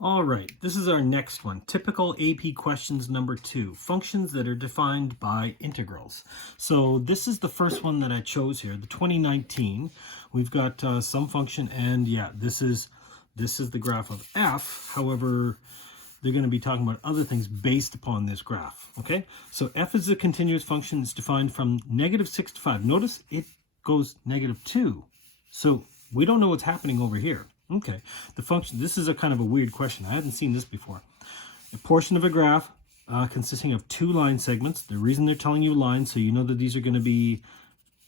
All right, this is our next one. Typical AP questions number 2. Functions that are defined by integrals. So this is the first one that I chose here, the 2019. We've got some function, and yeah, this is the graph of f. However, they're going to be talking about other things based upon this graph. Okay, so f is a continuous function. It's defined from -6 to 5. Notice it goes -2. So we don't know what's happening over here. Okay, the function, this is a kind of a weird question. I hadn't seen this before. A portion of a graph consisting of 2 line segments. The reason they're telling you lines, so you know that these are going to be,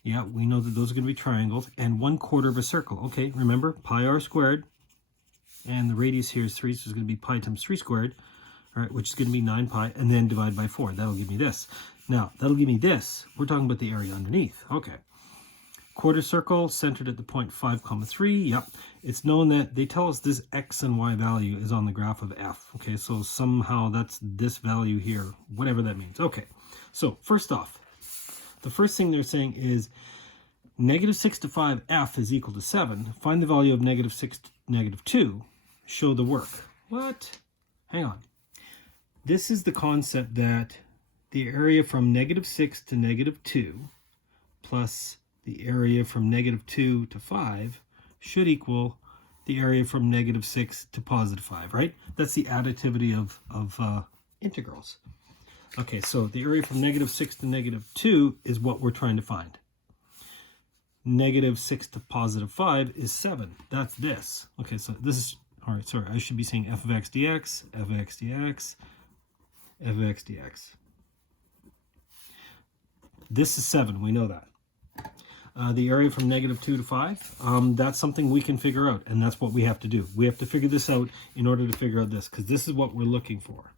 yeah, we know that those are going to be triangles, and 1/4 of a circle. Okay, remember, pi r squared, and the radius here is 3, so it's going to be pi times 3 squared, all right, which is going to be 9 pi, and then divide by 4. That'll give me this. Now, that'll give me this. We're talking about the area underneath. Okay. Quarter circle centered at the point 5, 3. Yep. It's known that they tell us this x and y value is on the graph of f. Okay, so somehow that's this value here, whatever that means. Okay, so first off, the first thing they're saying is -6 to 5 f is equal to 7. Find the value of -6 to -2. Show the work. What? Hang on. This is the concept that the area from -6 to -2 plus the area from -2 to 5 should equal the area from -6 to +5, right? That's the additivity of integrals. Okay, so the area from -6 to -2 is what we're trying to find. -6 to +5 is 7. That's this. Okay, so this is, all right, sorry, I should be saying f of x dx, f of x dx, f of x dx. This is 7, we know that. The area from -2 to 5, that's something we can figure out, and that's what we have to do. We have to figure this out in order to figure out this, because this is what we're looking for.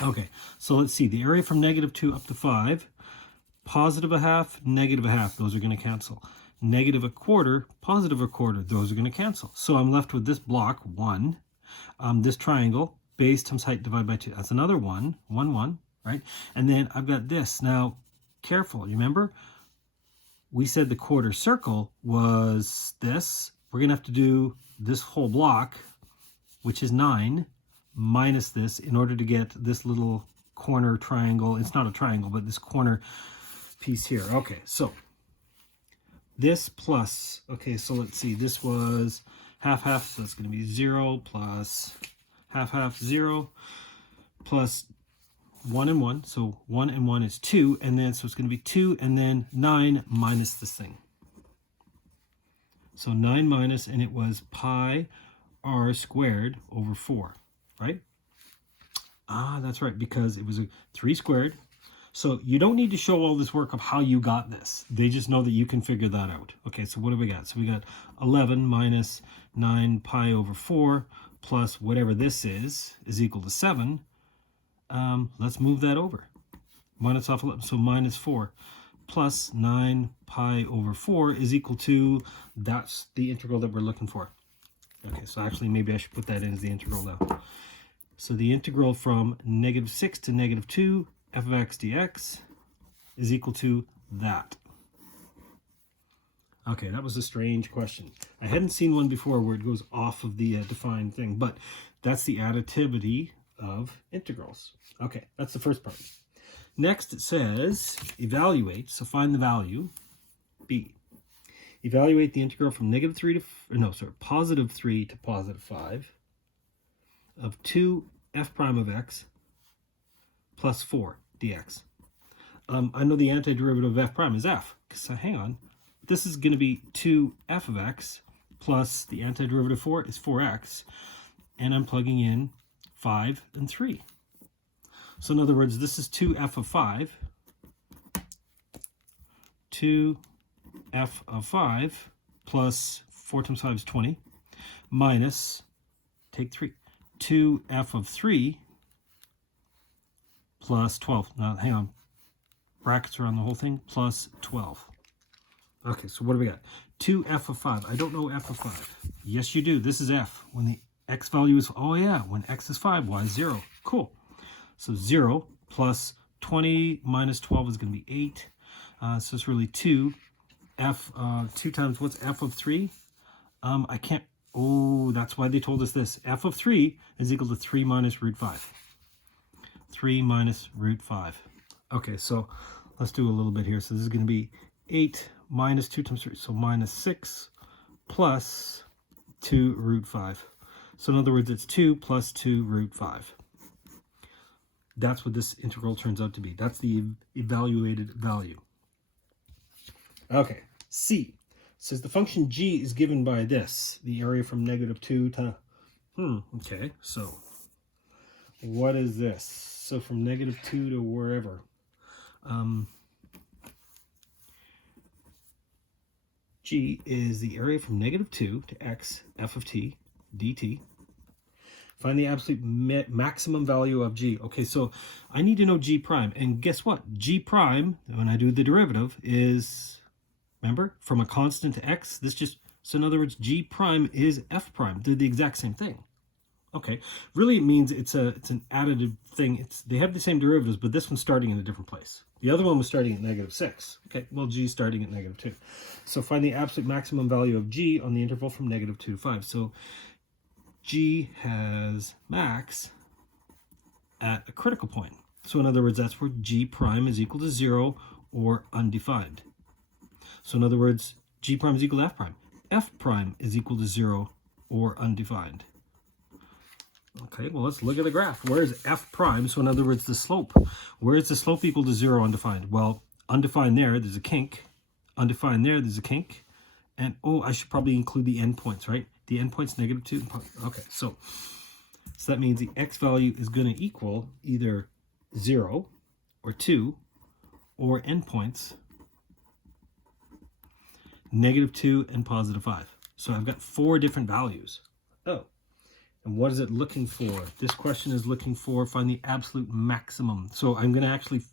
Okay, so let's see. The area from -2 up to 5, +1/2, -1/2, those are going to cancel. -1/4, +1/4, those are going to cancel. So I'm left with this block, 1. This triangle, base times height divided by 2. That's another 1, 1, 1, right? And then I've got this. Now, careful, you remember? We said the quarter circle was this. We're going to have to do this whole block, which is 9, minus this in order to get this little corner triangle. It's not a triangle, but this corner piece here. Okay, so this plus, okay, so let's see. This was 1/2, so it's going to be 0 plus 1/2, 0 plus 1 and 1, so 1 and 1 is 2, and then so it's going to be 2 and then 9 minus this thing. So 9 minus, and it was pi r squared over 4, right? Ah, that's right, because it was a 3 squared. So you don't need to show all this work of how you got this. They just know that you can figure that out. Okay, so what do we got? So we got 11 minus 9 pi over 4 plus whatever this is equal to 7. Let's move that over. Minus off 11, so -4 plus 9 pi over 4 is equal to, that's the integral that we're looking for. Okay, so actually maybe I should put that in as the integral now. So the integral from -6 to -2 f of x dx is equal to that. Okay, that was a strange question. I hadn't seen one before where it goes off of the defined thing, but that's the additivity of integrals. Okay, that's the first part. Next it says evaluate, so find the value, b. Evaluate the integral from -3 to, +3 to +5 of 2 f prime of x plus 4 dx. I know the antiderivative of f prime is f, so hang on. This is going to be 2f of x plus the antiderivative of 4 is 4x, and I'm plugging in 5 and 3. So in other words, this is 2f of 5, 2f of 5 plus 4 times 5 is 20, minus, take 3, 2f of 3 plus 12. Now, hang on. Brackets around the whole thing, plus 12. Okay, so what do we got? 2f of 5. I don't know f of 5. Yes, you do. This is f. When the x value is, oh yeah, when x is 5, y is 0. Cool. So 0 plus 20 minus 12 is going to be 8. So it's really 2. 2 times, what's f of 3? I can't Oh, that's why they told us this. F of 3 is equal to 3 minus root 5. 3 minus root 5. Okay, so let's do a little bit here. So this is going to be 8 minus 2 times 3. So minus 6 plus 2 root 5. So in other words, it's 2 plus 2 root 5. That's what this integral turns out to be. That's the evaluated value. Okay, C says the function g is given by this, the area from -2 to... okay, so what is this? So from -2 to wherever. G is the area from -2 to x f of t dt. Find the absolute maximum value of g. Okay, so I need to know g prime. And guess what? G prime, when I do the derivative, is, remember, from a constant to x. This just, so in other words, g prime is f prime. They're the exact same thing. Okay, really it means it's an additive thing. They have the same derivatives, but this one's starting in a different place. The other one was starting at -6. Okay, well, g is starting at -2. So find the absolute maximum value of g on the interval from -2 to 5. So g has max at a critical point. So in other words, that's where g prime is equal to 0 or undefined. So in other words, g prime is equal to f prime. F prime is equal to 0 or undefined. Okay, well, let's look at the graph. Where is f prime? So in other words, the slope. Where is the slope equal to 0 undefined? Well, undefined there's a kink. Undefined there's a kink. And, oh, I should probably include the endpoints, right? The endpoint's -2. Okay, so that means the x value is going to equal either 0 or 2 or endpoints -2 and +5. So I've got 4 different values. Oh, and what is it looking for? This question is looking for find the absolute maximum. So I'm going to actually,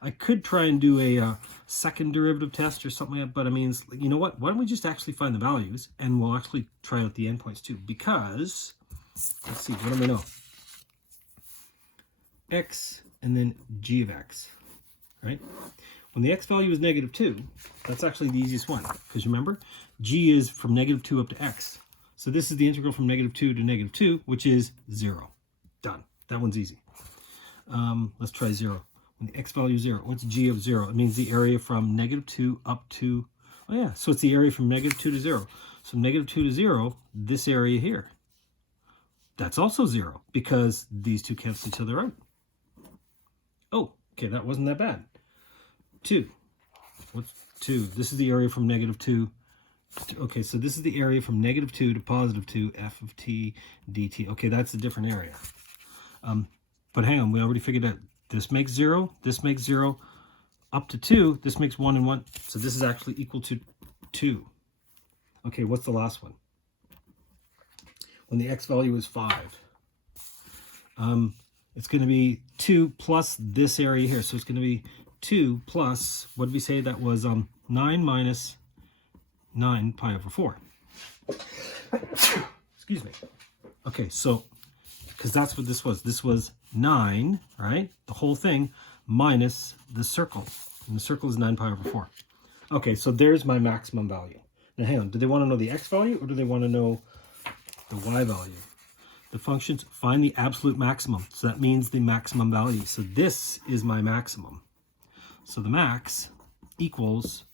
I could try and do a second derivative test or something like that, but I mean, you know what? Why don't we just actually find the values and we'll actually try out the endpoints too? Because, let's see, what do I know? X and then g of x, right? When the x value is -2, that's actually the easiest one. Because remember, g is from -2 up to x. So this is the integral from -2 to -2, which is 0. Done. That one's easy. Let's try 0. When the x value is 0, what's g of 0? It means the area from -2 up to, oh yeah, so it's the area from -2 to 0. So -2 to 0, this area here, that's also 0 because these two cancel each other out. Oh, okay, that wasn't that bad. 2. What's 2? This is the area from -2. Okay, so this is the area from -2 to +2, f of t dt. Okay, that's a different area. But hang on, we already figured out this makes 0, this makes 0, up to 2, this makes 1 and 1. So this is actually equal to 2. Okay, what's the last one? When the x value is 5. It's going to be 2 plus this area here. So it's going to be 2 plus, what did we say? That was 9 minus 9 pi over 4. Excuse me. Okay, so, because that's what this was. This was 9, right? The whole thing minus the circle. And the circle is 9 pi over 4. Okay, so there's my maximum value. Now hang on, do they want to know the x value or do they want to know the y value? The functions find the absolute maximum. So that means the maximum value. So this is my maximum. So the max equals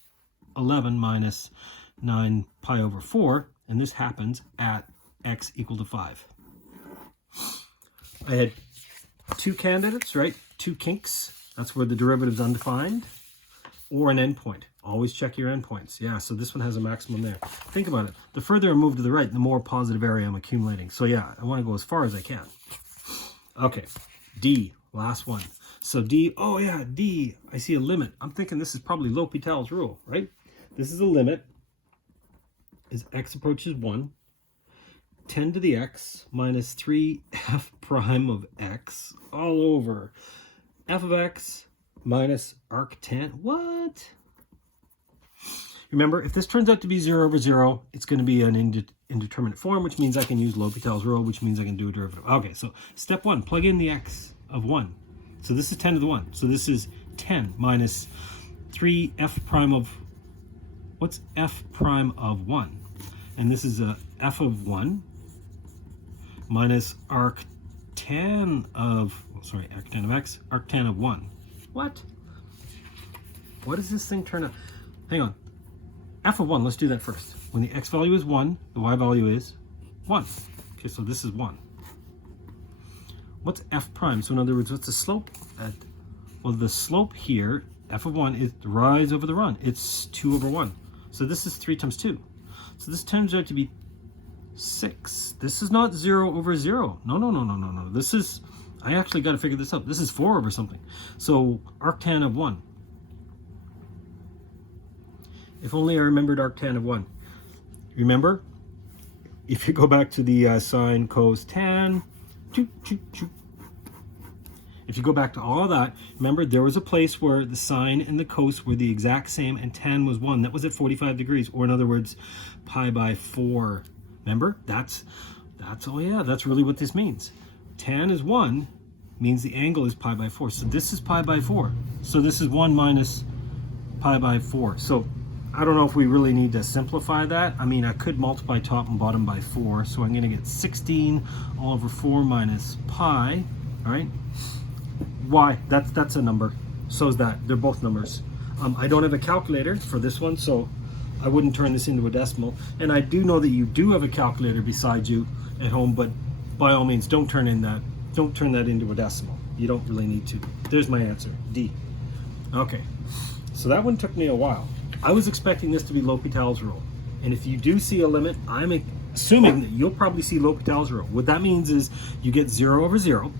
11 minus 9 pi over 4, and this happens at x equal to 5. I had 2 candidates, right? 2 kinks. That's where the derivative is undefined, or an endpoint. Always check your endpoints. Yeah, so this one has a maximum there. Think about it. The further I move to the right, the more positive area I'm accumulating. So yeah, I want to go as far as I can. Okay, D, last one. So D, oh yeah, D, I see a limit. I'm thinking this is probably L'Hopital's rule, right? This is a limit. As x approaches 1, 10 to the x minus 3f prime of x all over f of x minus arctan. What? Remember, if this turns out to be 0 over 0, it's going to be an indeterminate form, which means I can use L'Hopital's rule, which means I can do a derivative. Okay, so step 1, plug in the x of 1. So this is 10 to the 1. So this is 10 minus 3f prime of, what's f prime of 1? And this is f of 1 minus arctan of, arctan of x, arctan of 1. What? What does this thing turn out? Hang on. F of 1, let's do that first. When the x value is 1, the y value is 1. Okay, so this is 1. What's f prime? So in other words, what's the slope? Well, the slope here, f of 1, is the rise over the run. It's 2 over 1. So this is 3 times 2. So this turns out to be 6. This is not 0 over 0. No. This is, I actually got to figure this out. This is 4 over something. So arctan of 1. If only I remembered arctan of 1. Remember? If you go back to the sine, cos, tan, if you go back to all of that, remember there was a place where the sine and the cos were the exact same and tan was 1. That was at 45 degrees, or in other words, pi by 4. Remember? That's oh yeah, that's really what this means. Tan is 1 means the angle is pi by 4. So this is pi by 4. So this is 1 minus pi by 4. So I don't know if we really need to simplify that. I mean, I could multiply top and bottom by 4. So I'm going to get 16 all over 4 minus pi. All right. Y, that's a number. So is that. They're both numbers. I don't have a calculator for this one, so I wouldn't turn this into a decimal. And I do know that you do have a calculator beside you at home, but by all means, don't turn that into a decimal. You don't really need to. There's my answer, D. Okay, so that one took me a while. I was expecting this to be L'Hopital's rule. And if you do see a limit, I'm assuming that you'll probably see L'Hopital's rule. What that means is you get 0 over 0.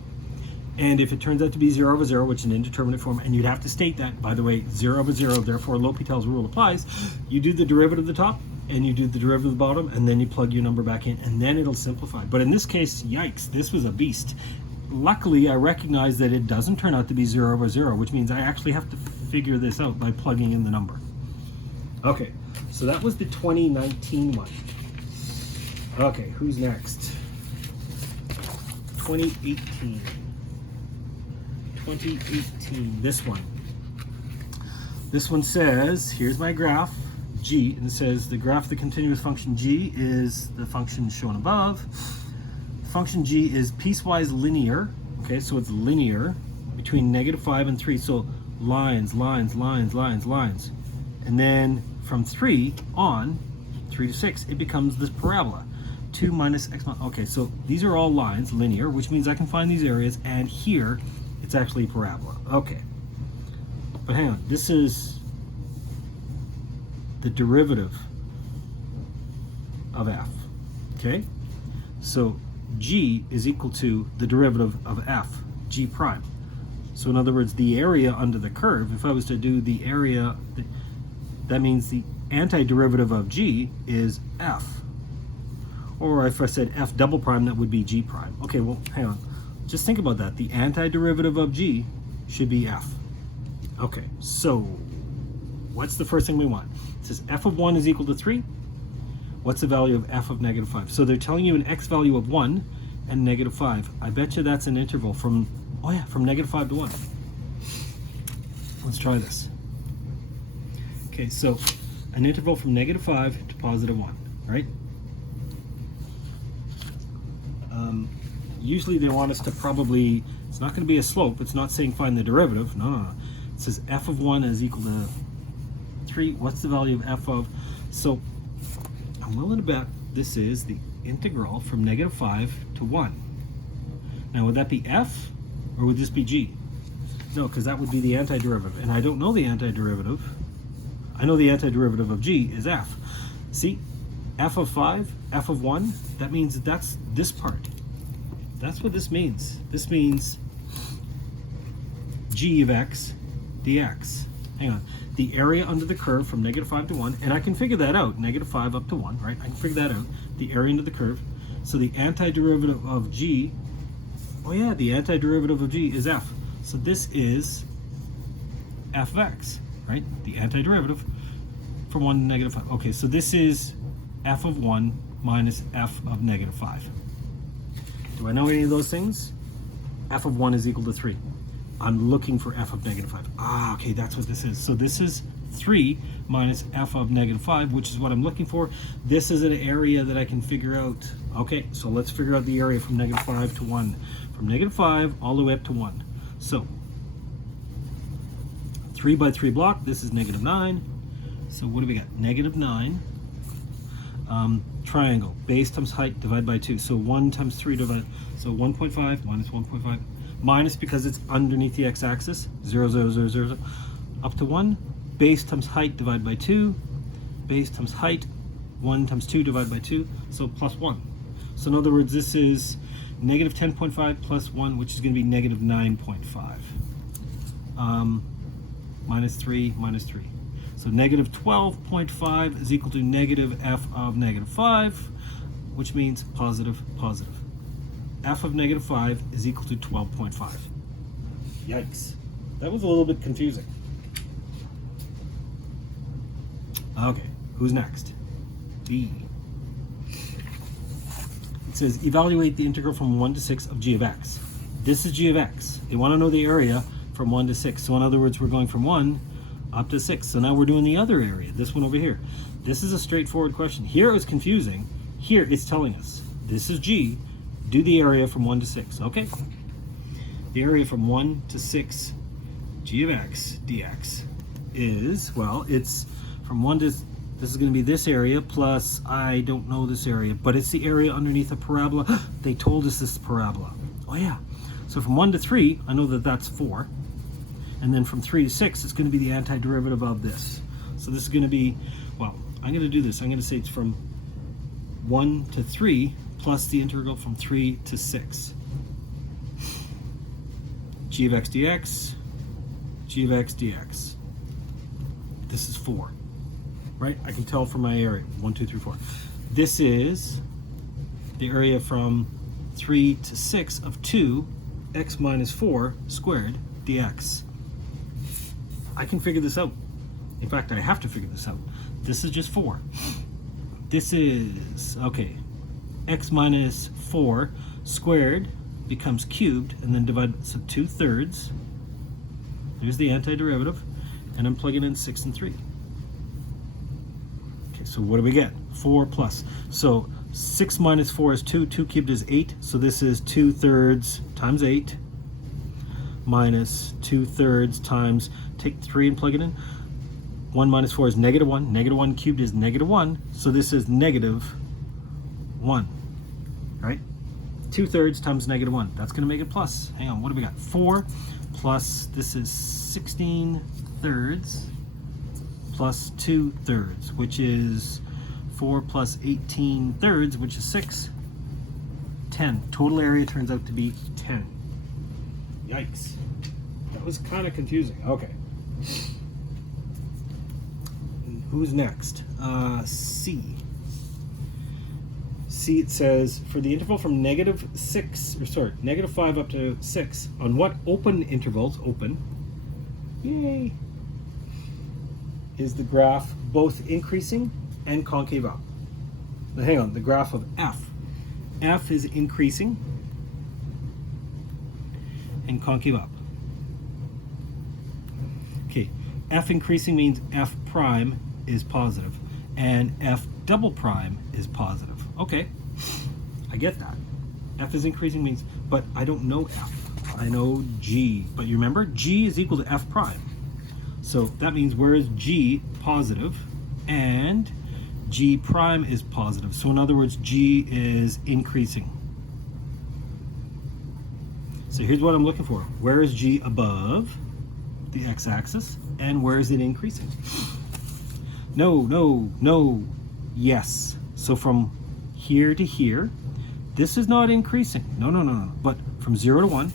And if it turns out to be 0 over 0, which is an indeterminate form, and you'd have to state that, by the way, 0 over 0, therefore L'Hopital's rule applies, you do the derivative of the top, and you do the derivative of the bottom, and then you plug your number back in, and then it'll simplify. But in this case, yikes, this was a beast. Luckily, I recognize that it doesn't turn out to be 0 over 0, which means I actually have to figure this out by plugging in the number. Okay, so that was the 2019 one. Okay, who's next? 2018. 2018, this one. This one says, here's my graph, g, and it says the graph of the continuous function g is the function shown above. Function g is piecewise linear, okay, so it's linear between -5 and 3, so lines. And then from 3 on, 3 to 6, it becomes this parabola. 2 minus x, okay, so these are all lines, linear, which means I can find these areas, and here, it's actually a parabola. Okay. But hang on, this is the derivative of f, okay? So g is equal to the derivative of f, g prime. So in other words, the area under the curve, if I was to do the area, that means the antiderivative of g is f. Or if I said f double prime, that would be g prime. Okay, well, hang on. Just think about that. The antiderivative of g should be f. Okay, so what's the first thing we want? It says f of 1 is equal to 3. What's the value of f of -5? So they're telling you an x value of 1 and -5. I bet you that's an interval from, oh yeah, from -5 to 1. Let's try this. Okay, so an interval from -5 to +1, right? Usually they want us to probably, it's not going to be a slope, it's not saying find the derivative, no. It says f of 1 is equal to 3, what's the value of f of, so I'm willing to bet this is the integral from -5 to 1. Now would that be f, or would this be g? No, because that would be the antiderivative, and I don't know the antiderivative. I know the antiderivative of g is f. See, f of 5, f of 1, that means that that's this part. That's what this means. This means g of x dx. Hang on. The area under the curve from -5 to 1, and I can figure that out, -5 up to 1, right? I can figure that out, the area under the curve. So the antiderivative of g, oh yeah, the antiderivative of g is f. So this is f of x, right? The antiderivative from 1 to -5. Okay, so this is f of 1 minus f of -5. Do I know any of those things? F of 1 is equal to 3. I'm looking for f of -5. Ah, okay, that's what this is. So this is 3 minus f of negative 5, which is what I'm looking for. This is an area that I can figure out. Okay, so let's figure out the area from negative 5 to 1. From negative 5 all the way up to 1. So 3 by 3 block, this is negative 9. So what do we got? Negative 9. Triangle, base times height divided by 2. So 1 times 3 divided, so 1.5 minus 1.5. Minus because it's underneath the x-axis, 0, 0, 0, 0, 0, up to 1. Base times height divided by 2. Base times height, 1 times 2 divided by 2, so plus 1. So in other words, this is negative 10.5 plus 1, which is going to be negative 9.5. Minus 3, minus 3. So negative 12.5 is equal to negative f of negative 5, which means positive, positive. F of negative 5 is equal to 12.5. Yikes. That was a little bit confusing. Okay, who's next? B. It says evaluate the integral from 1 to 6 of g of x. This is g of x. They want to know the area from 1 to 6. So in other words, we're going from 1 up to 6. So now we're doing the other area, this one over here. This is a straightforward question. Here it was confusing. Here it's telling us this is g. Do the area from 1 to 6. Okay. The area from 1 to 6 g of x dx is, well, it's from 1 to, this is going to be this area plus, I don't know this area, but it's the area underneath a parabola. They told us this is parabola. Oh yeah. So from 1 to 3, I know that that's 4. And then from 3 to 6, it's going to be the antiderivative of this. So this is going to be, well, I'm going to do this. I'm going to say it's from 1 to 3 plus the integral from 3 to 6. G of x dx, g of x dx. This is 4, right? I can tell from my area, 1, 2, 3, 4. This is the area from 3 to 6 of 2, x minus 4 squared dx. I can figure this out. In fact, I have to figure this out. This is just 4. This is, okay, x minus 4 squared becomes cubed, and then divided, so 2/3. There's the antiderivative, and I'm plugging in 6 and 3. Okay, so what do we get? 4 plus. So 6 minus 4 is 2. 2 cubed is 8. So this is 2/3 times 8 minus 2/3 times, take 3 and plug it in. 1 minus 4 is negative 1. Negative 1 cubed is negative 1. So this is negative 1, right? 2/3 times negative 1. That's going to make it plus. Hang on, what do we got? 4 plus, this is 16/3 plus 2/3, which is 4 plus 18/3, which is 6. 10. Total area turns out to be 10. Yikes. That was kind of confusing. Okay. Who's next? C. C, it says, for the interval from negative 5 up to 6, on what open intervals, open, yay, is the graph both increasing and concave up? Now hang on, the graph of F. F is increasing and concave up. Okay, F increasing means F prime is positive and F double prime is positive. Okay, I get that. F is increasing means, but I don't know F. I know G, but you remember G is equal to F prime. So that means where is G positive and G prime is positive. So in other words, G is increasing. So here's what I'm looking for. Where is G above the x-axis and where is it increasing? No, no, no, yes. So from here to here, this is not increasing. No, no, no, no. But from 0 to 1,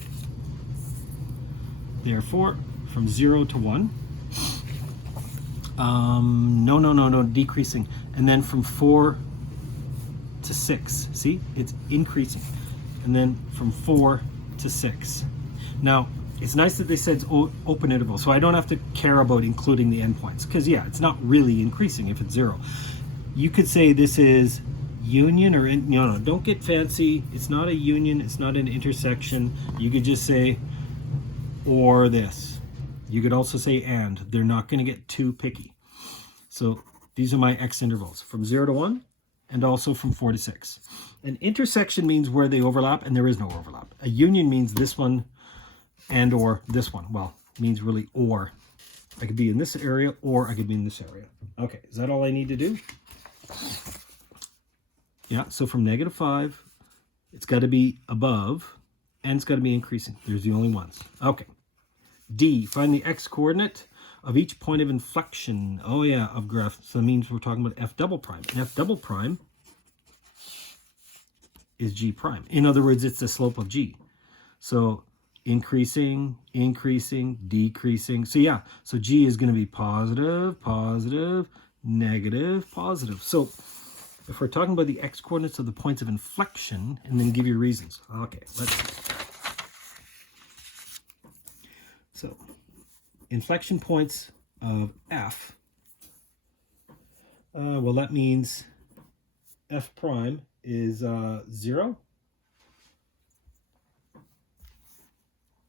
therefore, from 0 to 1, no, no, no, no, decreasing. And then from 4 to 6, see, it's increasing. And then from 4 to 6. Now, it's nice that they said it's open interval, so I don't have to care about including the endpoints, because yeah, it's not really increasing if it's 0. You could say this is union or no, don't get fancy. It's not a union, it's not an intersection. You could just say or this. You could also say and. They're not going to get too picky. So these are my x intervals from 0 to 1 and also from 4 to 6. An intersection means where they overlap, and there is no overlap. A union means this one and or this one. Well, it means really or. I could be in this area or I could be in this area. Okay, is that all I need to do? Yeah, so from -5, it's got to be above, and it's got to be increasing. There's the only ones. Okay. D, find the x-coordinate of each point of inflection. Oh yeah, of graph. So that means we're talking about f double prime. And f double prime is g prime. In other words, it's the slope of g. So increasing, increasing, decreasing. So yeah, so g is going to be positive, positive, negative, positive. So if we're talking about the x-coordinates of the points of inflection, and then give you reasons. Okay, let's see. So inflection points of f, well, that means f prime is 0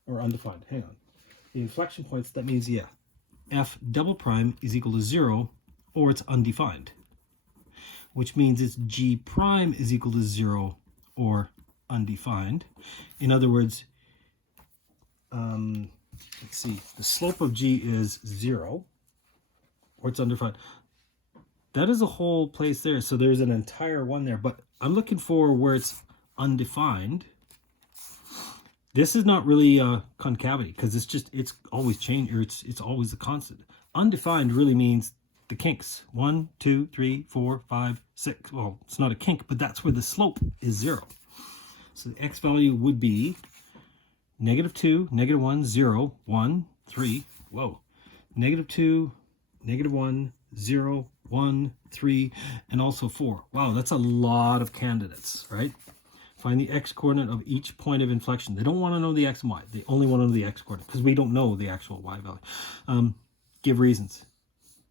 or undefined. Hang on. The inflection points, that means, yeah, f double prime is equal to 0 or it's undefined, which means it's g prime is equal to 0 or undefined. In other words, let's see, the slope of g is 0 or it's undefined. That is a whole place there. So there's an entire one there, but I'm looking for where it's undefined. This is not really concavity because it's always changed, or it's always a constant. Undefined really means the kinks. 1, 2, 3, 4, 5, 6. Well, it's not a kink, but that's where the slope is 0. So the x value would be -2, -1, 0, 1, 3. Whoa. -2, -1, 0, 1, 3, and also 4. Wow, that's a lot of candidates, right? Find the x-coordinate of each point of inflection. They don't want to know the x and y. They only want to know the x-coordinate because we don't know the actual y value. Give reasons.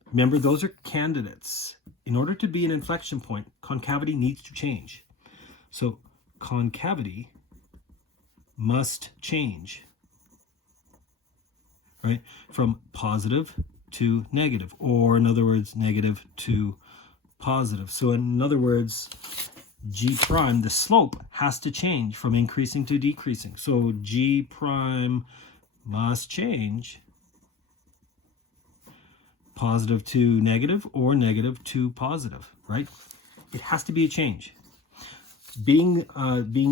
Remember, those are candidates. In order to be an inflection point, concavity needs to change. So concavity must change, right? From positive to negative, or in other words, negative to positive. So in other words, g prime, the slope has to change from increasing to decreasing. So g prime must change positive to negative or negative to positive, right? It has to be a change. Being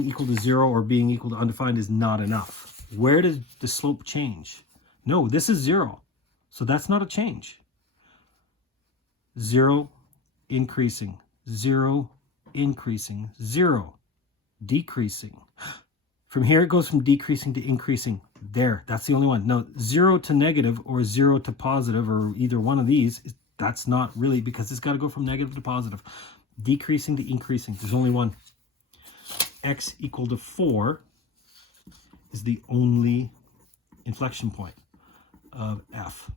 equal to 0 or being equal to undefined is not enough. Where does the slope change? No, this is 0. So that's not a change. 0 increasing, 0 increasing, 0 decreasing. From here it goes from decreasing to increasing. There, that's the only one. No, 0 to negative or 0 to positive or either one of these, that's not really, because it's got to go from negative to positive. Decreasing to increasing, there's only one. X equal to 4 is the only inflection point of f.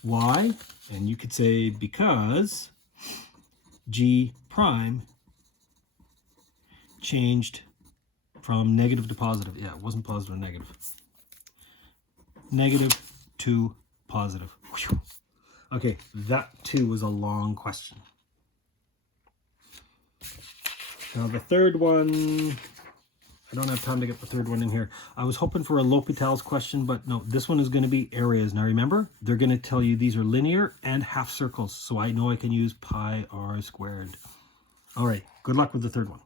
Why? And you could say because g prime changed from negative to positive. Yeah, it wasn't positive or negative. Negative to positive. Whew. Okay, that too was a long question. Now the third one, I don't have time to get the third one in here. I was hoping for a L'Hopital's question, but no, this one is going to be areas. Now remember, they're going to tell you these are linear and half circles, so I know I can use pi r squared. All right, good luck with the third one.